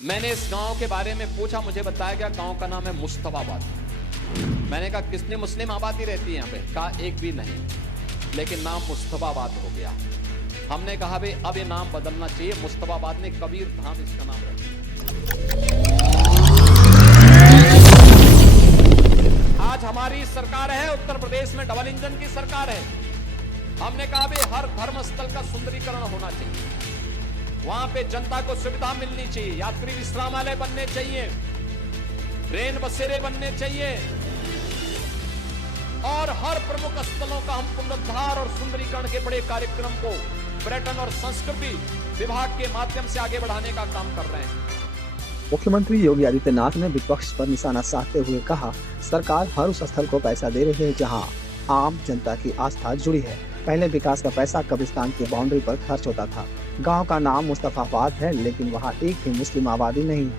मैंने इस गांव के बारे में पूछा, मुझे बताया गया गांव का नाम है मुस्तफाबाद। मैंने कहा कितनी मुस्लिम आबादी रहती है यहाँ पे? कहा एक भी नहीं, लेकिन नाम मुस्तफाबाद हो गया। हमने कहा भाई अब ये नाम बदलना चाहिए, मुस्तफाबाद ने कबीर धाम इसका नाम रख दिया। आज हमारी सरकार है, उत्तर प्रदेश में डबल इंजन की सरकार है। हमने कहा भाई हर धर्म स्थल का सुंदरीकरण होना चाहिए, वहां पे जनता को सुविधा मिलनी चाहिए, यात्री विश्रामालय बनने चाहिए, रेल बसेरे बनने चाहिए, और हर प्रमुख स्थलों का हम पुनरुद्धार और सुंदरीकरण के बड़े कार्यक्रम को पर्यटन और संस्कृति विभाग के माध्यम से आगे बढ़ाने का काम कर रहे हैं। मुख्यमंत्री योगी आदित्यनाथ ने विपक्ष पर निशाना साधते हुए कहा, सरकार हर उस स्थल को पैसा दे रही है जहां आम जनता की आस्था जुड़ी है। पहले विकास का पैसा कब्रिस्तान की बाउंड्री पर खर्च होता था। गांव का नाम मुस्तफाबाद है, लेकिन वहां एक भी मुस्लिम आबादी नहीं,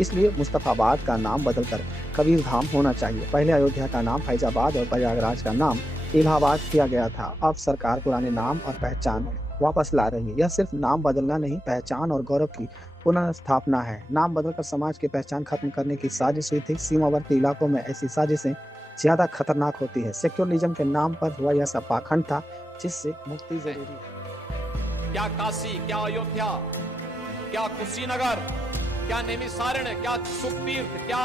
इसलिए मुस्तफाबाद का नाम बदलकर कबीर धाम होना चाहिए। पहले अयोध्या का नाम फैजाबाद और प्रयागराज का नाम इलाहाबाद किया गया था। अब सरकार पुराने नाम और पहचान वापस ला रही है। यह सिर्फ नाम बदलना नहीं, पहचान और गौरव की पुनर्स्थापना है। नाम बदलकर समाज की पहचान खत्म करने की साजिश हुई थी। सीमावर्ती इलाकों में ऐसी साजिशें ज्यादा खतरनाक होती है। सेक्युलरिज्म के नाम पर हुआ यह सब पाखंड था, जिससे मुक्ति जरूरी है। क्या काशी, क्या अयोध्या, क्या कुशीनगर, क्या नैमिषारण्य, क्या सुखतीर्थ, क्या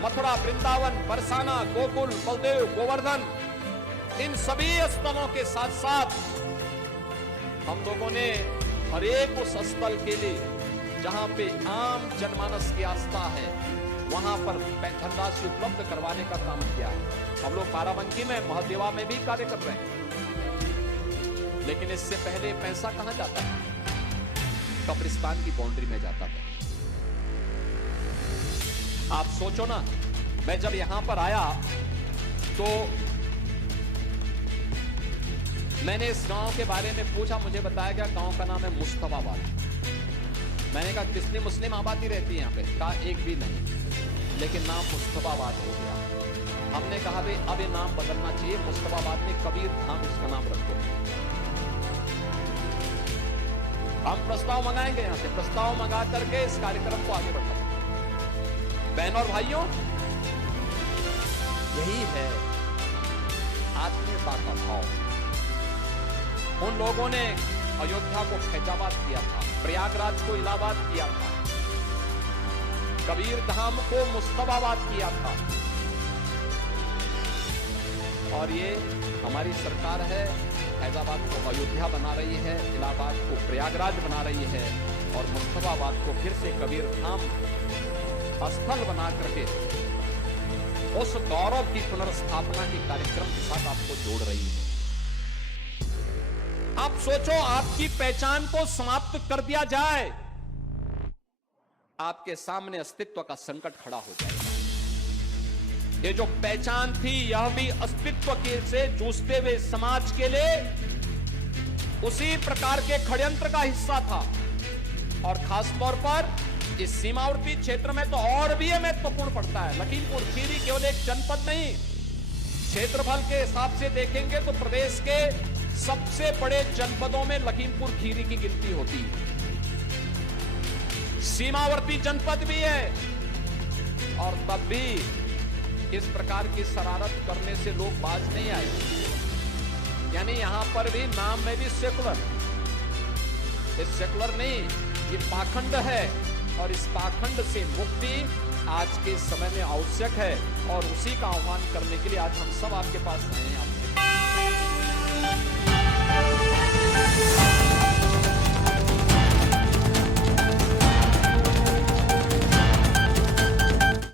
मथुरा, वृंदावन, बरसाना, गोकुल, बलदेव, गोवर्धन, इन सभी स्थलों के साथ साथ हम लोगों ने हर एक उस स्थल के लिए जहां पे आम जनमानस की आस्था है, वहां पर धनराशि उपलब्ध करवाने का काम किया है। हम लोग बाराबंकी में, महादेवा में भी कार्य कर रहे हैं, लेकिन इससे पहले पैसा कहां जाता है? कब्रिस्तान की बाउंड्री में जाता था। आप सोचो ना, मैं जब यहां पर आया तो मैंने इस गांव के बारे में पूछा, मुझे बताया गया गांव का नाम है मुस्तफाबाद। मैंने कहा कितनी मुस्लिम आबादी रहती है यहाँ पे? कहा एक भी नहीं, लेकिन नाम मुस्तफाबाद हो गया। हमने कहा भाई अब ये नाम बदलना चाहिए, मुस्तफाबाद ने कबीर धाम इसका नाम रख दिया। हम प्रस्ताव मंगाएंगे, यहां से प्रस्ताव मंगा करके इस कार्यक्रम को आगे बढ़ाएंगे। बहनों और भाइयों, यही है आत्मीयता का भाव। उन लोगों ने अयोध्या को फैजाबाद किया था, प्रयागराज को इलाहाबाद किया था, कबीर धाम को मुस्तफाबाद किया था, और ये हमारी सरकार है, फैजाबाद को अयोध्या बना रही है, इलाहाबाद को प्रयागराज बना रही है, और मुस्तफाबाद को फिर से कबीर धाम स्थल बना करके उस गौरव की पुनर्स्थापना के कार्यक्रम के साथ आपको जोड़ रही है। आप सोचो, आपकी पहचान को समाप्त कर दिया जाए, आपके सामने अस्तित्व का संकट खड़ा हो जाएगा। ये जो पहचान थी, यह भी अस्तित्व के से जूझते हुए समाज के लिए उसी प्रकार के षड्यंत्र का हिस्सा था। और खासतौर पर इस सीमावर्ती क्षेत्र में तो और भी महत्वपूर्ण पड़ता है। लखीमपुर खीरी केवल एक जनपद नहीं, क्षेत्रफल के हिसाब से देखेंगे तो प्रदेश के सबसे बड़े जनपदों में लखीमपुर खीरी की गिनती होती है। सीमावर्ती जनपद भी है, और तब भी इस प्रकार की शरारत करने से लोग बाज नहीं आए। यानी यहां पर भी नाम में भी सेकुलर, ये सेकुलर नहीं, ये पाखंड है, और इस पाखंड से मुक्ति आज के समय में आवश्यक है, और उसी का आह्वान करने के लिए आज हम सब आपके पास आए हैं।